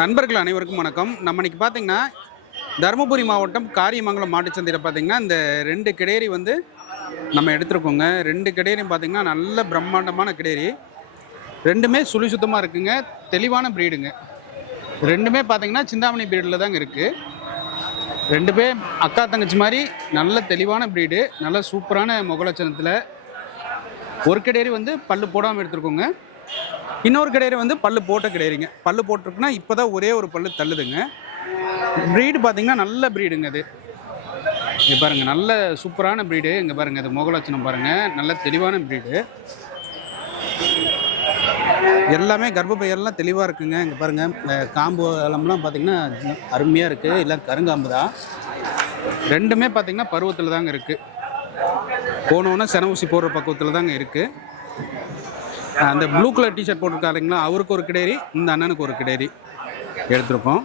நண்பர்கள் அனைவருக்கும் வணக்கம். நம்ம இன்னைக்கு பார்த்தீங்கன்னா தருமபுரி மாவட்டம் காரியமங்கலம் மாட்டுச்சந்தையில் பார்த்தீங்கன்னா இந்த ரெண்டு கிடேரி வந்து நம்ம எடுத்துருக்கோங்க. ரெண்டு கிடேரியும் பார்த்தீங்கன்னா நல்ல பிரம்மாண்டமான கிடேரி. ரெண்டுமே சுழி சுத்தமாக இருக்குங்க. தெளிவான ப்ரீடுங்க ரெண்டுமே பார்த்தீங்கன்னா சிந்தாமணி ப்ரீடில் தாங்க இருக்குது ரெண்டு பேர் அக்கா தங்கச்சி மாதிரி நல்ல தெளிவான ப்ரீடு நல்ல சூப்பரான முகலட்சணத்தில் ஒரு கிடேரி வந்து பல்லு போடாமல் எடுத்துருக்கோங்க. இன்னொரு கிடையிற வந்து பல்லு போட்ட கிடையிறீங்க. பல்லு போட்டிருக்குன்னா இப்போ தான் ஒரே ஒரு பல்லு தள்ளுதுங்க. ப்ரீடு பார்த்தீங்கன்னா நல்ல ப்ரீடுங்க அது. இங்கே பாருங்கள் நல்ல சூப்பரான ப்ரீடு இங்கே பாருங்கள் அது முகலட்சணம் பாருங்கள் நல்ல தெளிவான ப்ரீடு எல்லாமே கர்ப்பப்பையெல்லாம் தெளிவாக இருக்குங்க. இங்கே பாருங்கள் காம்பு எல்லாம் பார்த்தீங்கன்னா அருமையாக இருக்குது எல்லாம் கருங்காம்பு தான். ரெண்டுமே பார்த்தீங்கன்னா பருவத்தில் தாங்க இருக்குது போனோன்னா சென ஊசி போடுற பக்குவத்தில் தாங்க இருக்குது அந்த ப்ளூ கலர் டிஷர்ட் போட்டிருக்காருங்களா? அவருக்கு ஒரு கிடேரி இந்த அண்ணனுக்கு ஒரு கிடேரி எடுத்திருக்கோம்.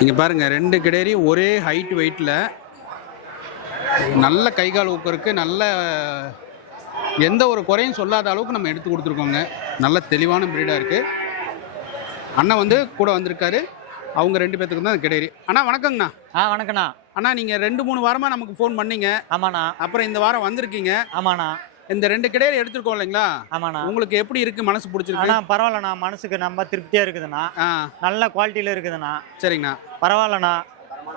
இங்கே பாருங்கள் ரெண்டு கிடேரி ஒரே ஹைட் வெயிட்டில் நல்ல கை கால் ஊக்கம் இருக்குது நல்ல எந்த ஒரு குறையும் சொல்லாத அளவுக்கு நம்ம எடுத்து கொடுத்துருக்கோங்க. நல்ல தெளிவான ப்ரீடாக இருக்குது அண்ணன் வந்து கூட வந்திருக்காரு. அவங்க ரெண்டு பேத்துக்கு தான் கிடேரி அண்ணா வணக்கங்கண்ணா. ஆ வணக்கண்ணா. அண்ணா நீங்கள் ரெண்டு மூணு வாரமாக நமக்கு ஃபோன் பண்ணீங்க. ஆமாண்ணா. அப்புறம் இந்த வாரம் வந்திருக்கீங்க. ஆமாண்ணா. இந்த ரெண்டு கிடேரி எடுத்துருக்கோம் இல்லைங்களா? ஆமாண்ணா. உங்களுக்கு எப்படி இருக்கு? மனசு பிடிச்சிருக்கு? அண்ணா பரவாயில்லண்ணா மனசுக்கு நம்ம திருப்தியாக இருக்குதுண்ணா. ஆ. நல்ல குவாலிட்டியில் இருக்குதுண்ணா. சரிங்கண்ணா. பரவாயில்லண்ணா.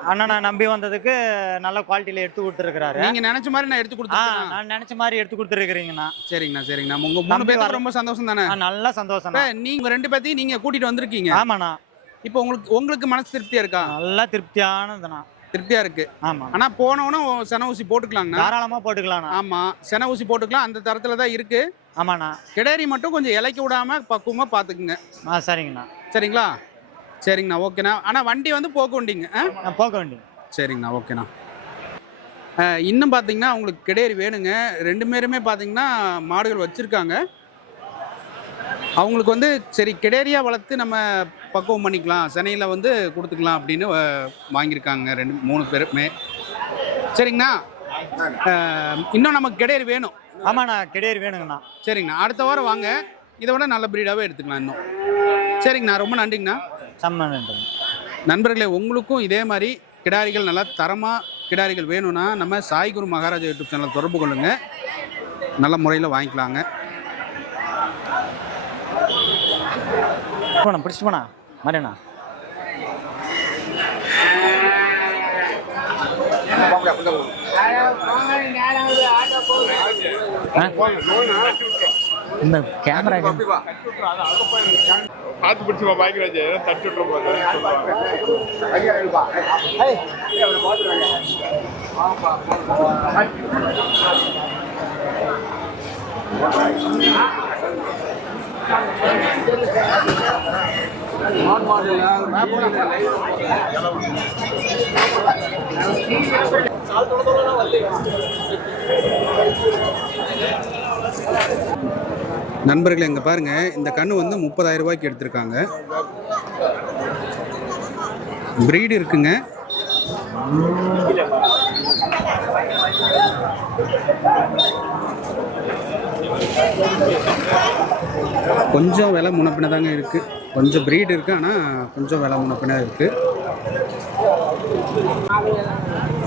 அண்ணனை நம்பி வந்ததுக்கு நல்ல குவாலிட்டியில் எடுத்து கொடுத்துருக்குறாரு. நீங்க நினைச்ச மாதிரி நான் எடுத்து ஆ கொடுத்துருக்கேன். நான் நினச்ச மாதிரி எடுத்து கொடுத்துருக்குறீங்கண்ணா. சரிங்கண்ணா சரிங்கண்ணா. உங்க மூணு நம்பி பேருக்கு வர- ரொம்ப சந்தோஷம் தானே? ஆ நல்ல சந்தோஷம்ண்ணா. இப்ப நீங்க ரெண்டு பேத்தையும் நீங்க கூட்டிட்டு வந்திருக்கீங்க. ஆமாண்ணா. இப்போ உங்களுக்கு உங்களுக்கு மனசு திருப்தியா இருக்கா? நல்ல திருப்தியானதுண்ணா. திருப்தியா இருக்கு. ஆமாம் ஆனா போனவனும் சென ஊசி போட்டுக்கலாங்கண்ணா. தாராளமாக போட்டுக்கலாண்ணா ஆமா. சென ஊசி போட்டுக்கலாம். அந்த தரத்துல தான் இருக்கு. ஆமாண்ணா. கிடேரி மட்டும் கொஞ்சம் இலைக்க விடாம பக்குவமா பாத்துக்குங்க. ஆ சரிங்கண்ணா. சரிங்களா? சரிங்கண்ணா ஓகேண்ணா. ஆனா வண்டி வந்து போக வண்டிங்க போக வேண்டிய சரிங்கண்ணா ஓகேண்ணா. இன்னும் பார்த்தீங்கன்னா உங்களுக்கு கிடேரி வேணுங்க. ரெண்டு பேருமே பார்த்தீங்கன்னா மாடுகள் வச்சுருக்காங்க. அவங்களுக்கு வந்து சரி கிடேரியா வளர்த்து நம்ம பக்குவம் பண்ணிக்கலாம் சென்னையில் வந்து கொடுத்துக்கலாம் அப்படின்னு வாங்கியிருக்காங்க ரெண்டு மூணு பேருமே. சரிங்கண்ணா? இன்னும் நமக்கு கிடேரி வேணும். ஆமாண்ணா கிடையாது வேணுங்கண்ணா. சரிங்கண்ணா. அடுத்த வாரம் வாங்க. இதை விட நல்ல ப்ரீடாகவே எடுத்துக்கலாம் இன்னும். சரிங்கண்ணா ரொம்ப நன்றிங்கண்ணா. செம்ம நன்றி நண்பர்களே உங்களுக்கும் இதே மாதிரி கிடாரிகள் நல்லா தரமாக கிடாரிகள் வேணும்னா நம்ம சாய்குரு மகாராஜா யூடியூப் சேனலை தொடர்பு கொள்ளுங்க. நல்ல முறையில் வாங்கிக்கலாங்க. போண்ணா பிடிச்சிட்டு மாதிரிண்ணா இந்த கேமரா பார்த்து பிடிச்சி பாய்க்கிறாஜ் தட்டு நண்பர்களே இங்கே பாருங்கள் இந்த கன்று வந்து முப்பதாயிரம் ரூபாய்க்கு எடுத்திருக்காங்க. ப்ரீடு இருக்குங்க. கொஞ்சம் விலை முன்னப்பின தாங்க இருக்குது கொஞ்சம் ப்ரீடு இருக்குது ஆனால் கொஞ்சம் விலை முன்னப்பின இருக்குது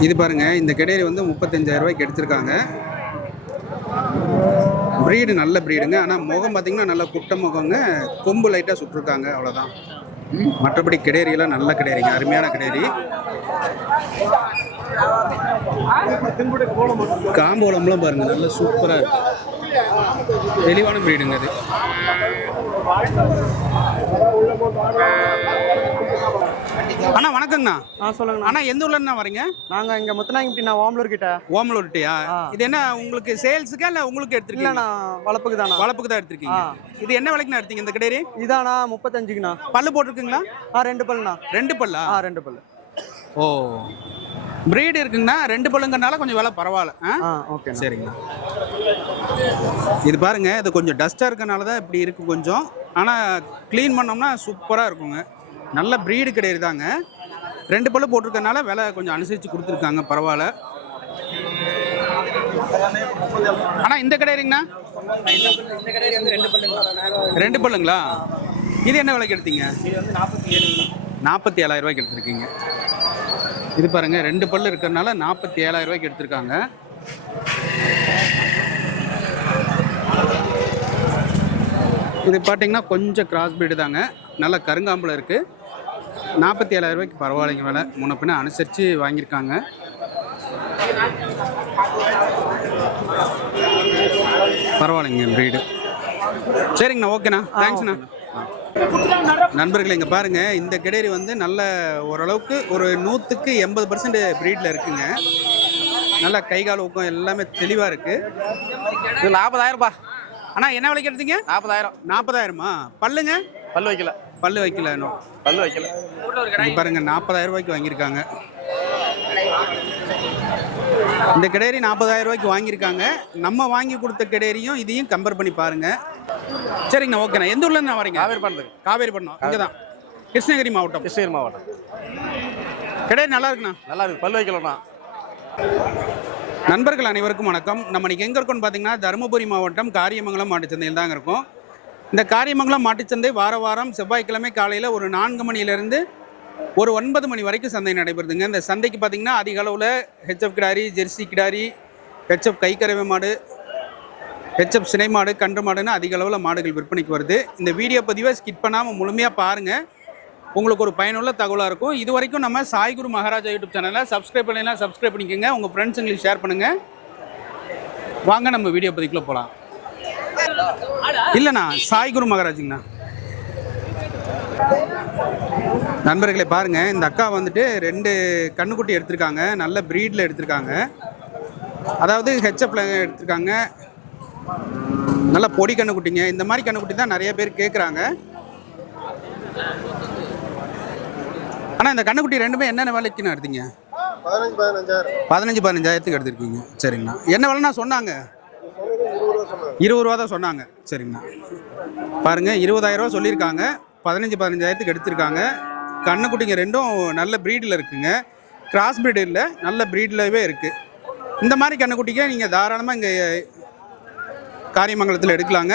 இது பாருங்கள் இந்த கிடேரி வந்து முப்பத்தஞ்சாயிரம் ரூபாய்க்கு எடுத்திருக்காங்க. ப்ரீடு நல்ல ப்ரீடுங்க ஆனால் முகம் பார்த்தீங்கன்னா நல்ல குட்டை முகங்க கொம்பு லைட்டாக சுட்டிருக்காங்க அவ்வளோதான் மற்றபடி கிடேரியெல்லாம் நல்ல கிடேரிங்க அருமையான கிடேரி. காம்போலம்லாம் பாருங்கள் நல்ல சூப்பராக இருக்குது தெளிவான ப்ரீடுங்க அது. அண்ணா வணக்கங்கண்ணா. ஆ சொல்லுங்கண்ணா. அண்ணா எந்த ஊர்ல இருந்தா வரீங்க? நாங்க இங்க முத்தநாயகம்பட்டி நான் ஓமலூர் கிட்ட. ஓமலூர்ட்டியா ஆ. இது என்ன உங்களுக்கு சேல்ஸுக்கா இல்லை உங்களுக்கு எடுத்துருக்கீங்க நான் வளப்புக்கு தானா வளப்புக்கு தான் எடுத்திருக்கீங்க. இது என்ன விலைக்குண்ணா எடுத்தீங்க இந்த கிடேரி இதானா முப்பத்தஞ்சுக்குண்ணா. பல்லு போட்டிருக்குங்களா? ஆ ரெண்டு பல்லுண்ணா. ரெண்டு பல்லா? ஆ ரெண்டு பல்லு. ஓ. பிரீடு இருக்குங்கண்ணா ரெண்டு பல்லுங்கனால கொஞ்சம் விலை பரவாயில்ல. ஆ ஓகேண்ணா. சரிங்கண்ணா. இது பாருங்க இது கொஞ்சம் டஸ்ட்டாக இருக்கனால தான் இப்படி இருக்கு கொஞ்சம். ஆனால் க்ளீன் பண்ணோம்னா சூப்பராக இருக்குங்க. நல்ல ப்ரீடு கிடையாது தாங்க. ரெண்டு பல்லு போட்டிருக்கனால விலை கொஞ்சம் அனுசரித்து கொடுத்துருக்காங்க பரவாயில்ல. ஆனால் இந்த கிடையாதுங்கண்ணா ரெண்டு பல்லுங்களா? இது என்ன விலைக்கு எடுத்தீங்க? இது வந்து நாற்பத்தி ஏழு நாற்பத்தி ஏழாயிரம் ரூபாய்க்கு எடுத்துருக்கீங்க. இது பாருங்கள் ரெண்டு பல்லு இருக்கிறனால நாற்பத்தி ஏழாயிரம் ரூபாய்க்கு எடுத்திருக்காங்க. இது பார்த்தீங்கன்னா கொஞ்சம் கிராஸ் பீடு தாங்க. நல்ல கருங்காம்பில் இருக்குது நாற்பத்தி ஏழாயிரம் ரூபாய்க்கு பரவாயில்லைங்க விலை. முன்ன பின்ன அனுசரித்து வாங்கியிருக்காங்க. பரவாயில்லைங்க ப்ரீடு சரிங்கண்ணா ஓகேண்ணா. தேங்க்ஸ்ண்ணா நண்பர்களே இங்கே பாருங்க. இந்த கிடேரி வந்து நல்ல ஓரளவுக்கு ஒரு நூற்றுக்கு எண்பது பர்சன்ட் ப்ரீடில் இருக்குங்க. நல்ல கை கால் ஊக்கம் எல்லாமே தெளிவாக இருக்கு. இது நாற்பதாயிரம் ரூபாய் அண்ணா என்ன விலைக்கு எடுத்தீங்க? நாற்பதாயிரம். நாற்பதாயிரமா? பல்லுங்க? பல்லு வைக்கல. பல்லு வைக்கல இன்னும். பல்லு வைக்கல. பாருங்க நாற்பதாயிரம் ரூபாய்க்கு வாங்கியிருக்காங்க. இந்த கிடேரி நாற்பதாயிரம் ரூபாய்க்கு வாங்கியிருக்காங்க. நம்ம வாங்கி கொடுத்த கிடேரியும் இதையும் கம்பேர் பண்ணி பாருங்க. சரிங்கண்ணா ஓகேண்ணா எந்த ஊர்ல இருந்து வரீங்க? காவேரி பண்ணுறது காவேரி பண்ணோம் இங்கே தான். கிருஷ்ணகிரி மாவட்டம். கிருஷ்ணகிரி மாவட்டம். கிடேரி நல்லா இருக்குண்ணா. நல்லா இருக்கு. பல்லு வைக்கலண்ணா. நண்பர்கள் அனைவருக்கும் வணக்கம். நம்ம இன்னைக்கு எங்கே இருக்கோம்னு பார்த்தீங்கன்னா தருமபுரி மாவட்டம் காரியமங்கலம் மாட்டுச்சந்தையில் தாங்க இருக்கும். இந்த காரியமங்கலம் மாட்டுச்சந்தை வார வாரம் செவ்வாய்க்கிழமை காலையில் ஒரு நான்கு மணியிலேருந்து ஒரு ஒன்பது மணி வரைக்கும் சந்தை நடைபெறுதுங்க. இந்த சந்தைக்கு பார்த்தீங்கன்னா அதிக அளவில் ஹெச்எஃப் கிடாரி ஜெர்சி கிடாரி ஹெச்எஃப் கைக்கரவை மாடு ஹெச்எஃப் சினை மாடு கன்று மாடுன்னு அதிக அளவில் மாடுகள் விற்பனைக்கு வருது. இந்த வீடியோ பதிவை ஸ்கிப் பண்ணாமல் முழுமையாக பாருங்கள் உங்களுக்கு ஒரு பயனுள்ள தகவலாக இருக்கும். இது வரைக்கும் நம்ம சாய்குரு மகாராஜா யூடியூப் சேனலை சப்ஸ்கிரைப் பண்ணலாம் சப்ஸ்கிரைப் பண்ணிக்கோங்க. உங்கள் ஃப்ரெண்ட்ஸுங்களுக்கு ஷேர் பண்ணுங்கள் வாங்க நம்ம வீடியோ பதிக்குள்ளே போகலாம் இல்லைண்ணா சாய்குரு மகாராஜுங்கண்ணா. நண்பர்களே பாருங்கள் இந்த அக்கா வந்துட்டு ரெண்டு கண்ணுக்குட்டி எடுத்திருக்காங்க. நல்ல ப்ரீடில் எடுத்திருக்காங்க. அதாவது ஹெச்எஃப்ல எடுத்திருக்காங்க. நல்ல பொடி கண்ணுக்குட்டிங்க. இந்த மாதிரி கண்ணுக்குட்டி தான் நிறைய பேர் கேட்குறாங்க அண்ணா இந்த கண்ணுக்குட்டி ரெண்டுமே என்னென்ன விலைக்குண்ணா எடுத்தீங்க? பதினஞ்சு பதினஞ்சாயிரம். பதினஞ்சு பதினஞ்சாயிரத்துக்கு எடுத்திருக்கீங்க. சரிங்கண்ணா. என்ன விலைண்ணா சொன்னாங்க? இருபது ரூபா தான் சொன்னாங்க. சரிங்கண்ணா. பாருங்க இருபதாயிரம் ரூபா சொல்லியிருக்காங்க. பதினஞ்சு பதினஞ்சாயிரத்துக்கு எடுத்திருக்காங்க. கண்ணுக்குட்டிங்க ரெண்டும் நல்ல ப்ரீடில் இருக்குங்க. கிராஸ் breed இல்லை நல்ல ப்ரீட்லவே இருக்குது இந்த மாதிரி கண்ணுக்குட்டிங்க நீங்கள் தாராளமாக இங்கே காரியமங்கலத்தில் எடுக்கலாங்க.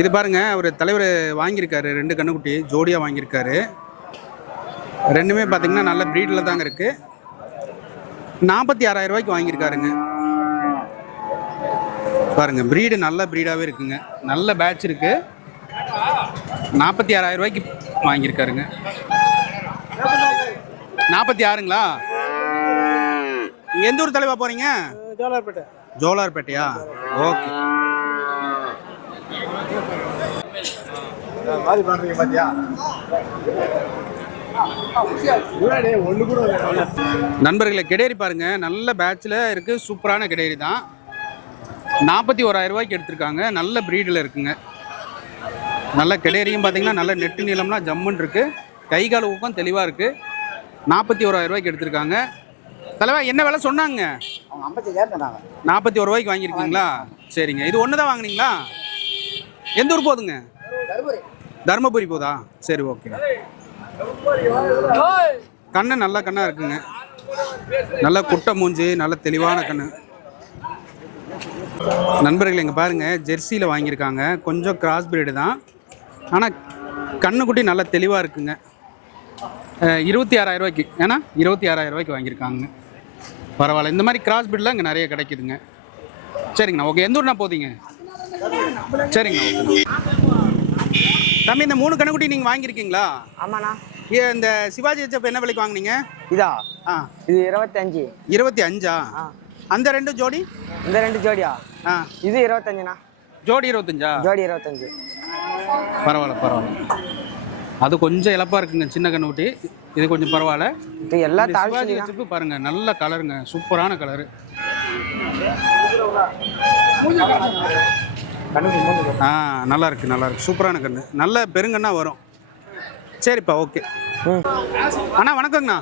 இது பாருங்க அவர் தலைவர் வாங்கியிருக்காரு ரெண்டு கண்ணுக்குட்டி ஜோடியாக வாங்கியிருக்காரு. ரெண்டுமே பார்த்தீங்கன்னா நல்ல ப்ரீடில் தாங்க இருக்குது நாற்பத்தி ஆறாயிரம் ரூபாய்க்கு வாங்கியிருக்காருங்க. பாருங்க ப்ரீடு நல்ல ப்ரீடாகவே இருக்குங்க. நல்ல பேட்ச் இருக்கு. நாற்பத்தி ஆறாயிரம் ரூபாய்க்கு வாங்கியிருக்காருங்க. நாற்பத்தி ஆறுங்களா? எந்த ஊர் தலைவா போறீங்க? ஜோலார்பேட்டை. ஜோலார்பேட்டையா? ஓகே. மாதிரி பண்றீங்க பாத்தியா. நண்பர்களே கிடேரி பாருங்க. நல்ல பேட்சில் இருக்கு. சூப்பரான கிடேரி தான். நாற்பத்தி ஓராயிரம் ரூபாய்க்கு எடுத்திருக்காங்க. நல்ல ப்ரீடில் இருக்குங்க. நல்ல கிடேரியும் பார்த்தீங்கன்னா நல்ல நெட்டு நீளம்லாம் ஜம்முன்னு இருக்கு. கை கால் ஊக்கம் தெளிவாக இருக்கு. நாற்பத்தி ஓராயிரம் ரூபாய்க்கு எடுத்திருக்காங்க. தலைவா என்ன விலை சொன்னாங்க? அவங்க ஐம்பத்தஞ்சாயிரம் தராங்க நாற்பத்தி ஒரு ரூபாய்க்கு வாங்கியிருக்கீங்களா? சரிங்க. இது ஒன்று தான் வாங்குனீங்களா? எந்த ஊர் போகுதுங்க தருமபுரி. போதா? சரி ஓகே. கண்ணு நல்ல கண்ணா இருக்குங்க. நல்ல குட்டை மூஞ்சி நல்ல தெளிவான கண்ணு. நண்பர்கள் இங்கே பாருங்க. ஜெர்சியில் வாங்கியிருக்காங்க. கொஞ்சம் கிராஸ் பிரீடு தான். ஆனால் கண்ணுக்குட்டி நல்ல தெளிவாக இருக்குங்க. இருபத்தி ஆறாயிரம் ரூபாய்க்கு. ஏன்னா இருபத்தி ஆறாயிரம் ரூபாய்க்கு வாங்கியிருக்காங்க. பரவாயில்ல. இந்த மாதிரி கிராஸ் பிரீட்லாம் இங்கே நிறைய கிடைக்குதுங்க. சரிங்கண்ணா ஓகே. எந்த ஊர்னா போதீங்க? சரிங்கண்ணா தம்பி இந்த மூணு கண்ணுக்குட்டி நீங்கள் வாங்கியிருக்கீங்களா? ஆமாண்ணா. ஏ, இந்த சிவாஜி ஹெச்எப் என்ன விலைக்கு வாங்குனீங்க? இதா? ஆ. இது இருபத்தஞ்சு. இருபத்தி அஞ்சா ஆ. அந்த ரெண்டு ஜோடி? இந்த ரெண்டு ஜோடியா? ஆ. இது இருபத்தஞ்சுண்ணா. ஜோடி இருபத்தஞ்சா? ஜோடி இருபத்தஞ்சு. பரவாயில்ல பரவாயில்ல. அது கொஞ்சம் இழப்பாக இருக்குங்க சின்ன கண்ணுக்குட்டி இது கொஞ்சம் பரவாயில்ல. இது இந்த தாழ்ச்சி பாருங்க நல்ல கலருங்க. சூப்பரான கலரு. ஆ நல்லா இருக்கு நல்லா இருக்கு. சூப்பரான கண்ணு. நல்ல பெருங்கண்ணா வரும். சரிப்பா ஓகே. அண்ணா வணக்கங்கண்ணா.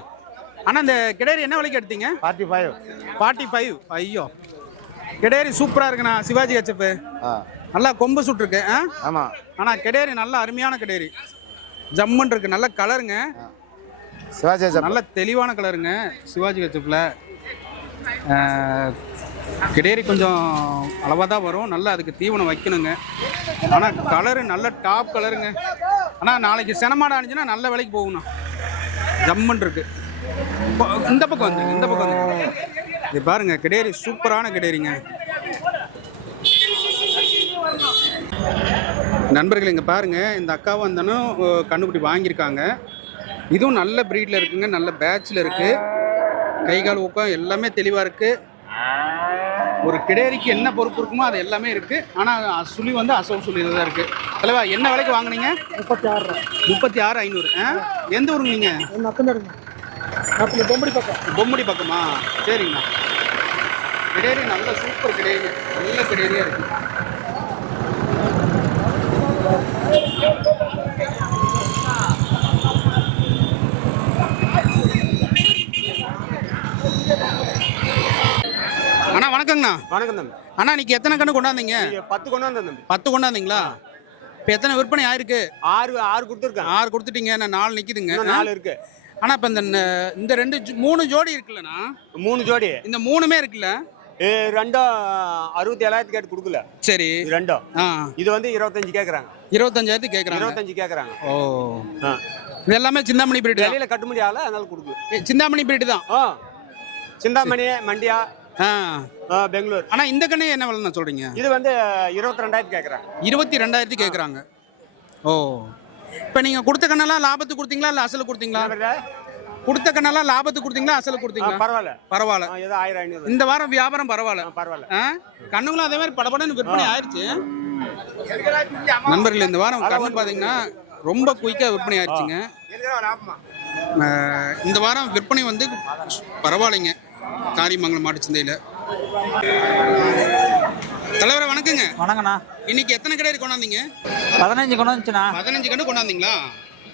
அண்ணா இந்த கிடேரி என்ன விலைக்கு எடுத்தீங்க? ஃபார்ட்டி ஃபைவ் ஃபார்ட்டி ஃபைவ் ஐயோ. கிடேரி சூப்பராக இருக்குண்ணா சிவாஜி ஹெச்எப்பு ஆ. நல்லா கொம்பு சுட்டுருக்கு ஆ? ஆமாம் ஆனால் கிடேரி நல்ல அருமையான கிடேரி. ஜம்முன்னு இருக்கு நல்ல கலருங்க. சிவாஜி நல்ல தெளிவான கலருங்க. சிவாஜி கச்சப்பில் கிடேரி கொஞ்சம் அளவாக தான் வரும். நல்லா அதுக்கு தீவனம் வைக்கணுங்க. ஆனால் கலரு நல்ல டாப் கலருங்க. ஆனால் நாளைக்கு செனமாடை அணிஞ்சுன்னா நல்ல விலைக்கு போகணும் ஜம்முன் இருக்கு. இந்த பக்கம் வந்து இந்த பக்கம் வந்து. இது பாருங்க கிடேரி சூப்பரான கிடேரிங்க நண்பர்கள் இங்கே பாருங்க. இந்த அக்காவும் வந்தாலும் கண்ணுக்குட்டி வாங்கியிருக்காங்க. இதுவும் நல்ல ப்ரீடில் இருக்குங்க நல்ல பேட்சில் இருக்கு. கை கால் ஊக்கம் எல்லாமே தெளிவாக இருக்கு. ஒரு கிடேரிக்கு என்ன பொறுப்பு இருக்குமோ அது எல்லாமே இருக்கு. ஆனால் சுழி வந்து அசல் சுழி தான் இருக்கு. தலைவா என்ன விலைக்கு வாங்குனீங்க? முப்பத்தி ஆறு முப்பத்தி ஆறு ஐநூறு. ஆ? எந்த ஊருங்க நீங்க? நப்பம் தருங்க அப்படி பொம்படி பக்கம். பொம்மடி பக்கமா? சரிங்கண்ணா. கிடேரி நல்ல சூப்பர் கிடேரி நல்ல கிடேரியா இருக்கு. அண்ணா வணக்கங்கண்ணா. வணக்கம் தம்பி. அண்ணா இன்னைக்கு எத்தனை கண்ணு கொண்டாந்தீங்க? நீங்க பத்து கொண்டு வந்தேன் தம்பி. பத்து கொண்டாந்தீங்களா? இப்போ எத்தனை விற்பனை ஆயிருக்கு? ஆறு ஆறு கொடுத்துருக்கேன். ஆறு கொடுத்துட்டீங்க நான் நாலு நிக்குதுங்க. இன்னும் நாலு இருக்கு. ஆனா இப்ப இந்த ந- இந்த ரெண்டு ஜோ- மூணு ஜோடி இருக்குல்லண்ணா. மூணு ஜோடி. இந்த மூணுமே இருக்குல்ல? ஏ, ரெண்டும் அறுபத்தி ஏழாயிரத்து கேட்டு கொடுக்கல. சரி. இது ரெண்டும் ஆ. இது வந்து இருபத்தஞ்சு கேக்குறாங்க. இருபத்தஞ்சாயிரத்து கேக்குறாங்க. இருபத்தஞ்சு கேக்குறாங்க. ஓ. ஆ. இது எல்லாமே சிந்தாமணி பிரீடு தான் வெளியில கட்ட முடியாத அதனால கொடுக்கல. ஏ, சிந்தாமணி பிரீடு தான்? ஆ. சிந்தாமணி மண்டியா பெங்களூர். ஆனா இந்த கண்ணு என்ன விலைண்ணா சொல்றீங்க? இது வந்து இருபத்தி ரெண்டாயிரத்து கேக்குறாங்க. இருபத்தி ரெண்டாயிரத்து கேக்குறாங்க. ஓ. இப்போ நீங்க கொடுத்த கண்ணெல்லாம் லாபத்துக்கு கொடுத்தீங்களா இல்ல அசலு கொடுத்தீங்களா? கொடுத்த கண்ணெல்லாம் லாபத்துக்கு கொடுத்தீங்களா அசலு கொடுத்தீங்களா? பரவாயில்ல. பரவாயில்ல. ஆயிரம் ஐநூறு. இந்த வாரம் வியாபாரம் பரவாயில்ல. பரவாயில்ல? கண்ணுங்களும் அதே மாதிரி படபடன்னு விற்பனை ஆயிடுச்சு நண்பர்கள் இந்த வாரம் கண்ணு பார்த்தீங்கன்னா ரொம்ப குயிக்காக விற்பனை ஆயிடுச்சுங்க இந்த வாரம் விற்பனை வந்து பரவாயில்லைங்க. காரியமங்கலம் மாட்டுச்சந்தையில் தலைவரை வணக்கங்க. வணக்கண்ணா இன்னைக்கு எத்தனை கடை கொண்டாந்தீங்க? பதினஞ்சு கொண்டு வந்துச்சுண்ணா. பதினஞ்சு கண்டு கொண்டாந்தீங்களா?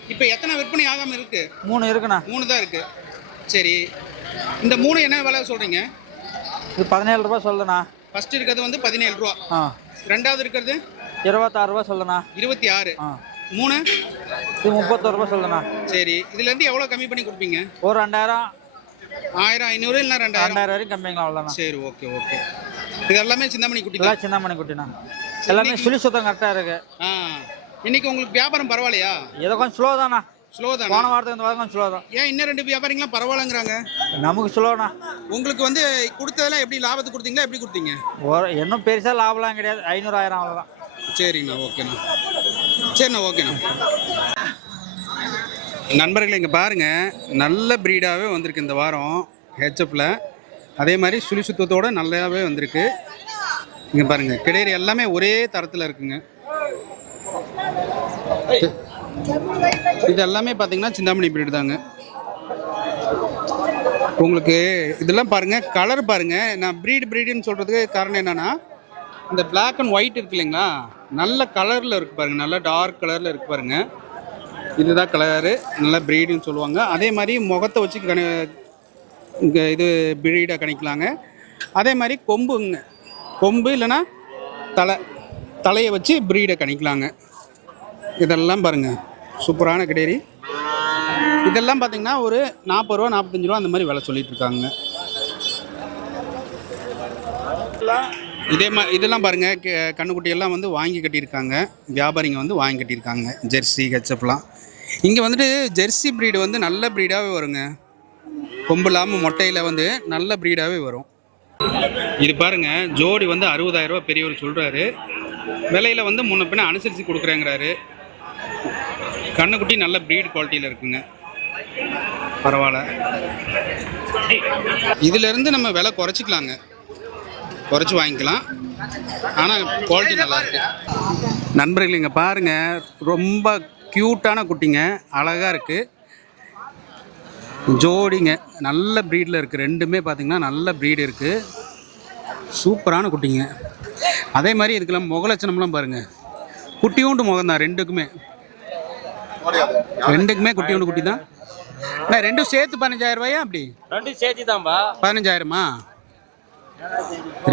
இப்போ எத்தனை விற்பனை ஆகாம இருக்கு? மூணு இருக்குண்ணா. மூணு தான் இருக்கு. சரி. இந்த மூணு என்ன விலை சொல்றீங்க? இது பதினேழு ரூபா சொல்லுண்ணா. ஃபர்ஸ்ட் இருக்கிறது வந்து பதினேழு ரூபா. ஆ. ரெண்டாவது இருக்கிறது? இருபத்தாறு ரூபா சொல்லுண்ணா. இருபத்தி ஆறு ஆ. மூணு? இது முப்பத்தோரு ரூபா சொல்லுண்ணா. சரி. இதுல இருந்து எவ்வளவு கம்மி பண்ணி கொடுப்பீங்க? ஒரு ரெண்டாயிரம் ஆயிரம் ஐநூறு இல்ல ரெண்டாயிரம். ரெண்டாயிரம் வரைக்கும் கம்மிங்களா அவ்வளோண்ணா சரி ஓகே ஓகே இது எல்லாமே சிந்தாமணி குட்டிங்களா எல்லாம் சின்னமணி குட்டிண்ணா எல்லாமே சுழி சுத்தம் கரெக்டாக இருக்கு. ஆ இன்னைக்கு உங்களுக்கு வியாபாரம் பரவாயில்லையா? ஏதோ கொஞ்சம் ஸ்லோ தாண்ணா. ஸ்லோ தானே? போன வாரத்துக்கு இந்த வாரம் கொஞ்சம் ஸ்லோ தான். ஏன் இன்னும் ரெண்டு வியாபாரிங்களாம் பரவாயில்லங்கிறாங்க? நமக்கு ஸ்லோண்ணா உங்களுக்கு வந்து கொடுத்ததெல்லாம் எப்படி லாபத்துக்கு கொடுத்தீங்களா? எப்படி கொடுத்தீங்க? ஒரு இன்னும் பெருசாக லாபம்லாம் கிடையாது. ஐநூறு ஆயிரம் அவ்வளோதான் சரிங்கண்ணா ஓகேண்ணா சரிண்ணா ஓகேண்ணா நண்பர்களை இங்கே பாருங்க. நல்ல ப்ரீடாகவே வந்திருக்கு இந்த வாரம் ஹெச்எஃப்பில் அதே மாதிரி சுழி நல்லாவே வந்திருக்கு. இங்கே பாருங்க கிடையிற எல்லாமே ஒரே தரத்தில் இருக்குங்க. இது எல்லாமே பார்த்தீங்கன்னா சிந்தாமணி பிரீடு தாங்க. உங்களுக்கு இதெல்லாம் பாருங்க கலர் பாருங்க. நான் ப்ரீடு ப்ரீடுன்னு சொல்றதுக்கு காரணம் என்னன்னா இந்த பிளாக் அண்ட் ஒயிட் இருக்கு இல்லைங்களா? நல்ல கலரில் இருக்கு பாருங்க நல்ல டார்க் கலரில் இருக்கு பாருங்க. இதுதான் கலரு நல்ல ப்ரீடுன்னு சொல்லுவாங்க. அதே மாதிரி முகத்தை வச்சு கண இது ப்ரீடாக கணிக்கலாங்க. அதே மாதிரி கொம்புங்க. கொம்பு இல்லைன்னா தலை தலையை வச்சு ப்ரீடை கணிக்கலாங்க. இதெல்லாம் பாருங்க. சூப்பரான கிடேரி. இதெல்லாம் பார்த்திங்கன்னா ஒரு நாற்பது ரூபா நாற்பத்தஞ்சு ரூபா அந்த மாதிரி விலை சொல்லிகிட்டு இருக்காங்க. இதே மாதிரி இதெல்லாம் பாருங்க. கண்ணுக்குட்டியெல்லாம் வந்து வாங்கி கட்டியிருக்காங்க. வியாபாரிங்க வந்து வாங்கி கட்டியிருக்காங்க. ஜெர்சி ஹெச்எஃப்லாம் இங்கே வந்துட்டு ஜெர்சி ப்ரீடு வந்து நல்ல ப்ரீடாகவே வருங்க. கொம்பு இல்லாமல் மொட்டையில் வந்து நல்ல ப்ரீடாகவே வரும். இது பாருங்க ஜோடி வந்து அறுபதாயிரம் ரூபாய் பெரியவர் சொல்கிறாரு விலையில் வந்து முன்ன பின்ன அனுசரித்து கொடுக்குறேங்கிறாரு. கண்ணுக்குட்டி நல்ல ப்ரீட் குவாலிட்டியில் இருக்குங்க. பரவாயில்ல. இதுலேருந்து நம்ம விலை குறைச்சிக்கலாங்க. குறைச்சி வாங்கிக்கலாம். ஆனால் குவாலிட்டி நல்லா இருக்கு. நண்பர்கள் இங்கே பாருங்கள் ரொம்ப க்யூட்டான குட்டிங்க. அழகாக இருக்கு. ஜோடிங்க. நல்ல ப்ரீடில் இருக்குது ரெண்டுமே பார்த்தீங்கன்னா நல்ல ப்ரீடு இருக்குது சூப்பரான குட்டிங்க. அதே மாதிரி இதுக்கெல்லாம் முகலட்சணம்லாம் பாருங்க. குட்டியூண்டு முகம் தான் ரெண்டுக்குமே. ரெண்டுக்குமே குட்டியூண்டு குட்டி தான். அண்ணா, ரெண்டும் சேர்த்து பதினஞ்சாயிரம் ரூபாயா அப்படி? ரெண்டும் சேர்த்து தான்பா பதினஞ்சாயிரமா?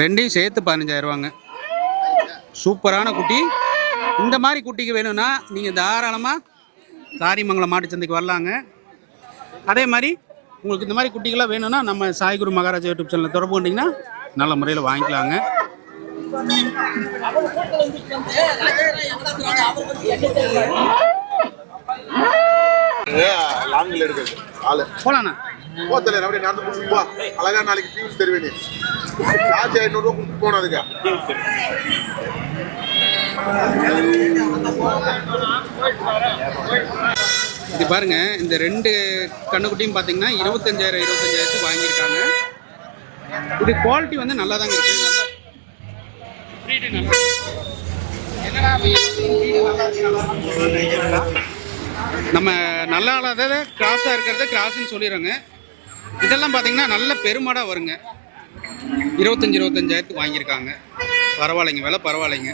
ரெண்டையும் சேர்த்து பதினஞ்சாயிரம் ரூபாங்க. சூப்பரான குட்டி. இந்த மாதிரி குட்டிக்கு வேணும்னா நீங்கள் தாராளமாக காரியமங்கலம் மாட்டுச்சந்தைக்கு வரலாங்க. அதே மாதிரி உங்களுக்கு இந்த மாதிரி குட்டிகளாக வேணும்னா நம்ம சாய்குரு மகாராஜா யூடியூப் சேனலில் தொடர்பு கொண்டீங்கன்னா நல்ல முறையில் வாங்கிக்கலாங்க. லாங்கில் இருக்குது ஆளு. போலாண்ணா. போ தலைவர் அப்படியே நடந்து முடிச்சு போ. அழகா நாளைக்கு டிவி தருவேன். காசு ஐநூறுரூவா கொடுத்து போனோம் அதுக்கு இது பாருங்க இந்த ரெண்டு கண்ணுக்குட்டியும் பார்த்தீங்கன்னா இருபத்தஞ்சாயிரம் இருபத்தஞ்சாயிரத்துக்கு வாங்கியிருக்காங்க. இது குவாலிட்டி வந்து நல்லா தாங்க இருக்கு. நல்லா breed நல்லா நம்ம நல்லா இல்லாத கிராஸாக இருக்கிறத கிராஸ்ன்னு சொல்லிடுறோங்க. இதெல்லாம் பார்த்தீங்கன்னா நல்ல பெருமாடாக வருங்க. இருபத்தஞ்சி இருபத்தஞ்சாயிரத்துக்கு வாங்கியிருக்காங்க. பரவாயில்லைங்க விலை பரவாயில்லைங்க.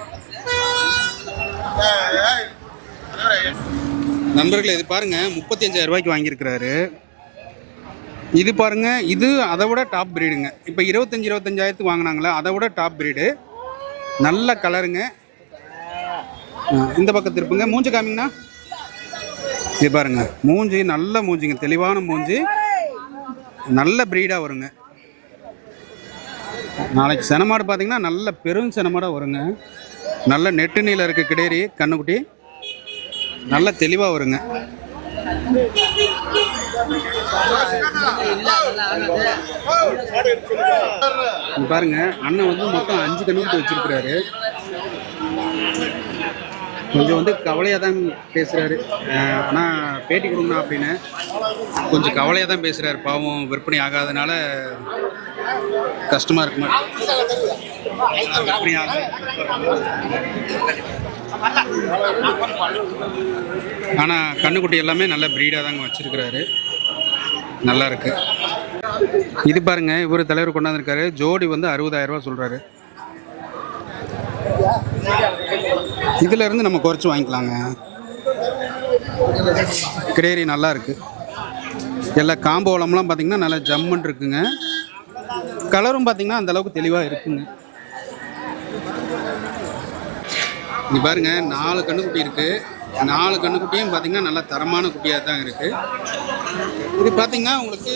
நண்பர்களே இது பாருங்க முப்பத்தஞ்சாயிரம் ரூபாய்க்கு வாங்கியிருக்கிறாரு. இது பாருங்க இது அதை விட டாப் பிரீடுங்க இப்போ இருபத்தஞ்சி இருபத்தஞ்சாயிரத்துக்கு வாங்கினாங்களே அதை விட டாப் பிரீடு நல்ல கலருங்க இந்த பக்கம் திருப்புங்க மூஞ்சி காமிங்கண்ணா. இது பாருங்க மூஞ்சி நல்ல மூஞ்சிங்க. தெளிவான மூஞ்சி. நல்ல ப்ரீடாக வருங்க. நாளைக்கு செனமாடு பார்த்தீங்கன்னா நல்ல பெரும் செனமாடாக வருங்க. நல்ல நெட்டு நீல இருக்க கிடேரி கண்ணுக்குட்டி. நல்ல தெளிவாக வருங்க. பாருங்க அண்ணன் வந்து மொத்தம் அஞ்சு கண்ணுக்குட்டி வச்சிருக்கிறாரு. கொஞ்சம் வந்து கவலையாக தான் பேசுகிறாரு ஆனால் பேட்டி கொடுங்கண்ணா அப்படின்னு கொஞ்சம் கவலையாக தான் பேசுகிறாரு பாவம் விற்பனை ஆகாதனால கஷ்டமாக இருக்குமா விற்பனை ஆகாது. ஆனால் கண்ணுக்குட்டி எல்லாமே நல்ல ப்ரீடாக தாங்க வச்சிருக்கிறாரு. நல்லா இருக்கு. இது பாருங்க இவர் தலைவர் கொண்டாந்துருக்காரு. ஜோடி வந்து அறுபதாயிரம் ரூபா சொல்கிறாரு இதுல இருந்து நம்ம குறைச்சி வாங்கிக்கலாங்க. கிரேரி நல்லா இருக்கு. எல்லா காம்போலம்லாம் பார்த்தீங்கன்னா நல்லா ஜம்முன்னு இருக்குங்க. கலரும் பார்த்தீங்கன்னா அந்த அளவுக்கு தெளிவாக இருக்குங்க. இங்கே பாருங்க நாலு கண்ணுக்குட்டி இருக்கு. நாலு கண்ணுக்குட்டியும் பார்த்தீங்கன்னா நல்ல தரமான குட்டியாக தான் இருக்கு. இது பார்த்தீங்கன்னா உங்களுக்கு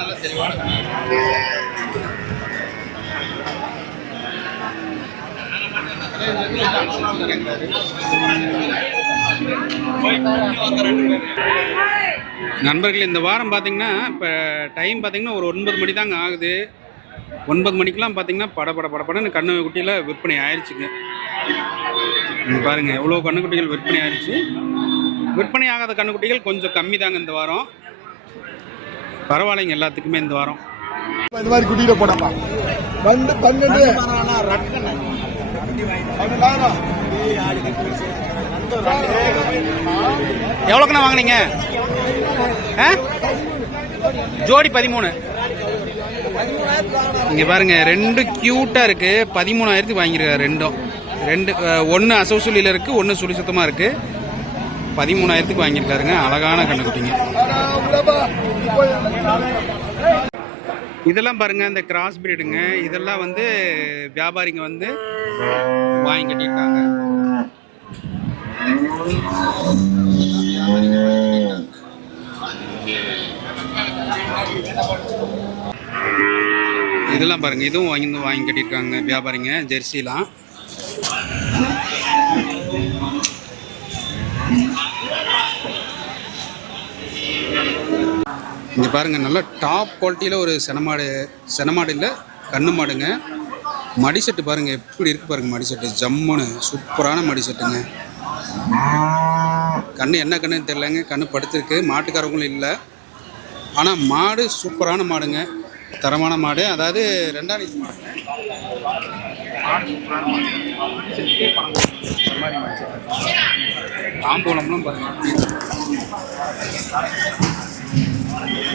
நல்லா தெளிவான நண்பர்கள் இந்த வாரம் பார்த்தீங்கன்னா இப்போ டைம் பார்த்தீங்கன்னா ஒரு ஒன்பது மணி தாங்க ஆகுது. ஒன்பது மணிக்கெலாம் பார்த்தீங்கன்னா பட பட பட கண்ணு குட்டியில் விற்பனை ஆயிடுச்சுங்க பாருங்கள் எவ்வளோ கண்ணுக்குட்டிகள் விற்பனை ஆயிடுச்சு விற்பனை ஆகாத கண்ணுக்குட்டிகள் கொஞ்சம் கம்மி தாங்க இந்த வாரம். பரவாயில்லைங்க எல்லாத்துக்குமே இந்த வாரம். இந்த மாதிரி குட்டியில் போனாப்பா பன்னெண்டு பன்னெண்டு. எவ்வளோக்குண்ணா வாங்குனீங்க? ஆ? ஜோடி பதிமூணு. இங்க பாருங்க ரெண்டு கியூட்டா இருக்கு. பதிமூணாயிரத்துக்கு வாங்கியிருக்காரு ரெண்டும். ரெண்டு ஒன்று அசோசுலியில் இருக்கு ஒன்று சுழி சுத்தமா இருக்கு. பதிமூணாயிரத்துக்கு வாங்கியிருக்காருங்க. அழகான கண்ணுக்குட்டிங்க இதெல்லாம் பாருங்க இந்த கிராஸ் பிரீடுங்க இதெல்லாம் வந்து வியாபாரிங்க வந்து வாங்கி கட்டியிருக்காங்க இதெல்லாம் பாருங்க இதுவும் வாங்கி வந்து வாங்கி கட்டியிருக்காங்க வியாபாரிங்க ஜெர்சிலாம். இங்கே பாருங்கள் நல்லா டாப் குவாலிட்டியில் ஒரு செனமாடு செனமாடு இல்லை கண்ணு மாடுங்க மடி செட்டு பாருங்க எப்படி இருக்கு பாருங்க மடி செட்டு ஜம்முன்னு சூப்பரான மடி செட்டுங்க கண்ணு என்ன கண்ணுன்னு தெரியலங்க கண்ணு படுத்திருக்கு. மாட்டுக்காரவங்களும் இல்லை. ஆனால் மாடு சூப்பரான மாடுங்க. தரமான மாடு. அதாவது ரெண்டாம் மாடு. காம்பூலம்லாம் பாருங்கள்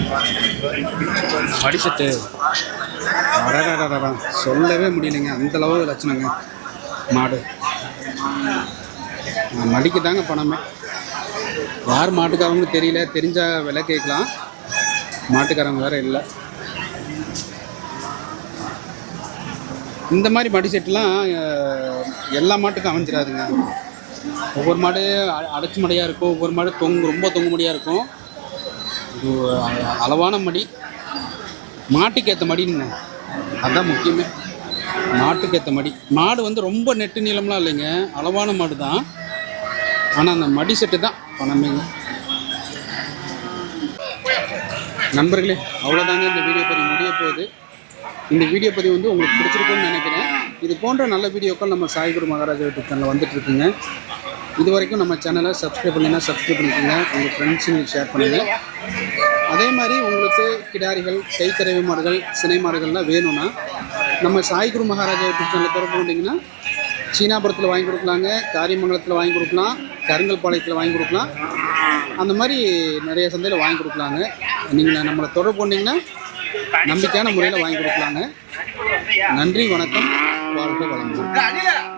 மாடு. செட்டே பணம் கொடுக்கும். இந்த மாதிரி மாடு செட்டு. தாம்பூலம்லாம் பாருங்க எப்படி இருக்கு. மடி செட்டு அடடடடடா. சொல்லவே முடியலைங்க அந்த அளவு லட்சணங்க மாடு மடிக்கு தாங்க பணமே யார் மாட்டுக்காரங்களும் தெரியல தெரிஞ்சா விலை கேட்கலாம் மாட்டுக்காரங்க வேற இல்லை இந்த மாதிரி மடி செட்டுலாம் அஹ், எல்லா மாட்டுக்கும் அமைஞ்சிடாதுங்க ஒவ்வொரு மாடு அடைச்சி மடியாக இருக்கும் ஒவ்வொரு மாடு தொங்கு ரொம்ப தொங்கு மடியாக இருக்கும் இது அளவான மடி மாட்டுக்கு ஏற்ற மடின்னு அதுதான் முக்கியமே. மாட்டுக்கு ஏற்ற மடி மாடு வந்து ரொம்ப நெட்டு நீளம்லாம் இல்லைங்க. அளவான மாடு தான் ஆனால் அந்த மடி செட்டு தான் பணமேங்க நண்பர்களே அவ்வளோதாங்க இந்த வீடியோ பதிவு முடிய போகுது. இந்த வீடியோ பதிவு வந்து உங்களுக்கு பிடிச்சிருக்கும்னு நினைக்கிறேன். இது போன்ற நல்ல வீடியோக்கள் நம்ம சாய்குரு மகாராஜா யூடியூப் சேனலில் வந்துட்டு இருக்குங்க. இது வரைக்கும் நம்ம சேனலை சப்ஸ்கிரைப் பண்ணிங்கன்னா சப்ஸ்கிரைப் பண்ணிக்கோங்க. உங்கள் ஃப்ரெண்ட்ஸுங்களுக்கு ஷேர் பண்ணுங்கள் அதே மாதிரி உங்களுக்கு கிடாரிகள் கைக்கறவை மாடுகள் சினை மாடுகள்லாம் வேணும்னா நம்ம சாய்குரு மகாராஜா யூடியூப் சேனலில் திறப்பு பண்ணிங்கன்னா சீனாபுரத்தில் வாங்கி கொடுக்கலாங்க காரியமங்கலத்தில் வாங்கி கொடுக்கலாம் கருங்கல் பாளையத்தில் வாங்கி கொடுக்கலாம். அந்த மாதிரி நிறைய சந்தையில் வாங்கி கொடுக்கலாங்க. நீங்கள் நம்மளை தொடர்பு கொண்டீங்கன்னா நம்பிக்கையான முறையில் வாங்கி கொடுக்கலாங்க. நன்றி வணக்கம். வாழ்க்கை வளமுடன்.